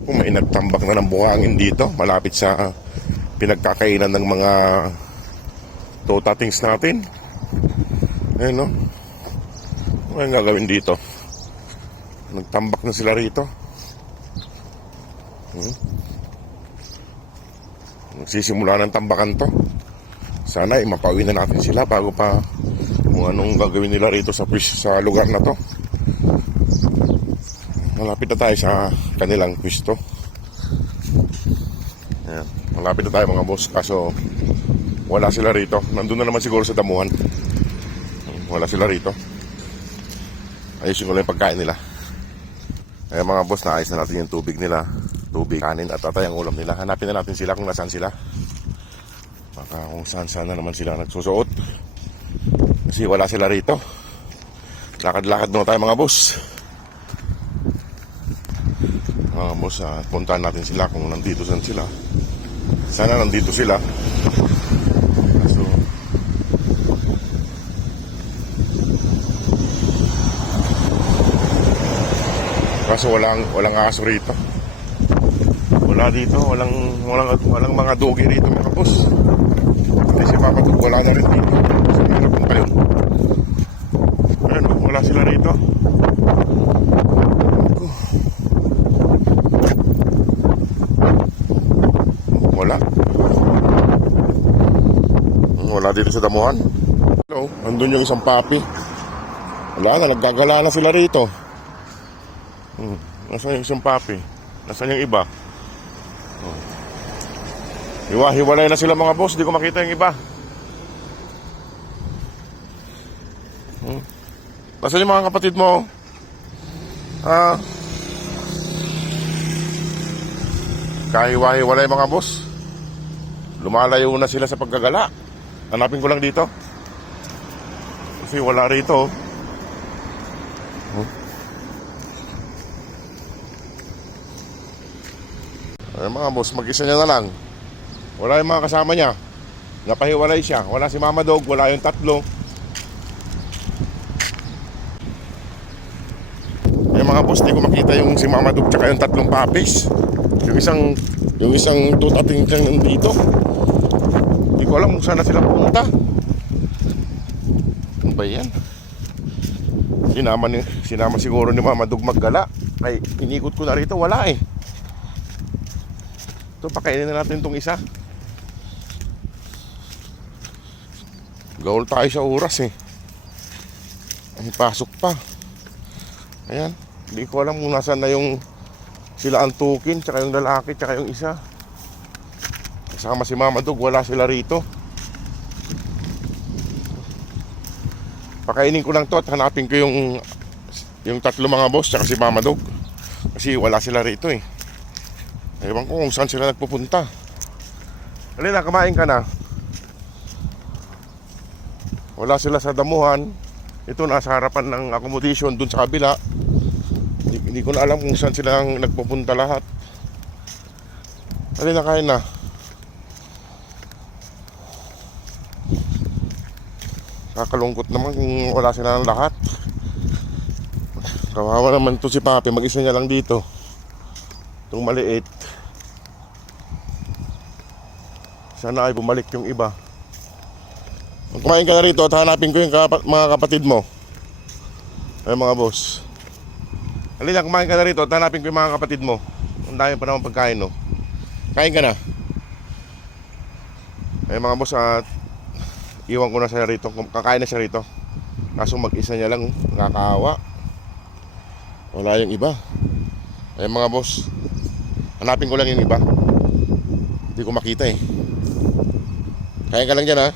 Kung may nagtambak na ng buhangin dito, malapit sa pinagkakainan ng mga totatings natin. Ayun, no? Ano ang gagawin dito? Nagtambak na sila rito. Nagsisimula ng tambakan to. Sana mapauwi na natin sila bago pa kung anong gagawin nila rito sa lugar na to. Malapit na tayo sa kanilang pwesto. Ayan. Malapit na tayo mga boss. Kaso wala sila rito. Nandun na naman siguro sa damuhan. Wala sila rito. Ayusin ko lang yung pagkain nila. Ayan mga boss, naayos na natin yung tubig nila. Tubig, kanin at atay ang ulam nila. Hanapin na natin sila kung nasaan sila. Baka kung saan na naman sila nagsusuot. Kasi wala sila rito. Lakad-lakad muna tayo mga boss. Boss, puntahan natin sila kung nandito sila. Sana nandito sila. Kaso walang aso rito. Wala dito, walang mga dogi rito mga boss. Pati si Papa Dog wala na rin dito. Saan na napunta yun? Ayan, wala sila rito. Wala dito sa damuhan. Hello, andun yung isang papi. Wala na, naggagala na sila rito. Nasaan yung isang papi? Nasaan yung iba? Hiwa-hiwalay na sila mga boss. Di ko makita yung iba. Nasaan yung mga kapatid mo? Kahiwa-hiwalay mga boss. Lumalayo na sila sa paggagala. Hanapin ko lang dito. Kasi wala rito. Ay, mga boss, mag-isa niya na lang. Wala yung mga kasama niya. Napahiwalay siya. Wala si Mama Dog, wala yung tatlo. Ay, mga boss, di ko makita yung si Mama Dog tsaka yung tatlong papis. Yung isang tutating kang nandito. Hindi ko alam kung saan na sila pumunta. Ano ba yan? Sinama siguro ni Mama Dog maggala. Ay, inikot ko na rito, wala eh. Ito, pakainin na natin itong isa. Gawal tayo sa oras eh. Ay, pasok pa. Ayan, hindi ko alam kung nasaan na yung sila antukin, tsaka yung lalaki, tsaka yung isa. Kasama si Mama Dog, wala sila rito. Pakainin ko lang to at hanapin ko yung tatlo mga boss, tsaka si Mama Dog. Kasi wala sila rito eh. Ewan ko kung saan sila nagpupunta. Halina, kumain ka na. Wala sila sa damuhan. Ito nasa harapan ng accommodation dun sa kabila. Hindi ko na alam kung saan sila nagpupunta lahat. Halina, kain na. Kakalungkot naman kung wala sila ng lahat. Kawawa naman to si Papi, mag-isa niya lang dito. Itong maliit. Sana ay bumalik yung iba. Kumain ka na rito at hanapin ko yung mga kapatid mo. Ay mga boss. Halina, kumain ka na rito at hanapin ko yung mga kapatid mo. Ang dami pa naman pagkain, no? Kain ka na. Ay mga boss, at iwan ko na siya rito. Kakain na siya rito. Kaso mag-isa niya lang, nakakaawa. Wala yung iba. Ay mga boss, hanapin ko lang yung iba. Hindi ko makita eh. Kaya ka lang dyan ha.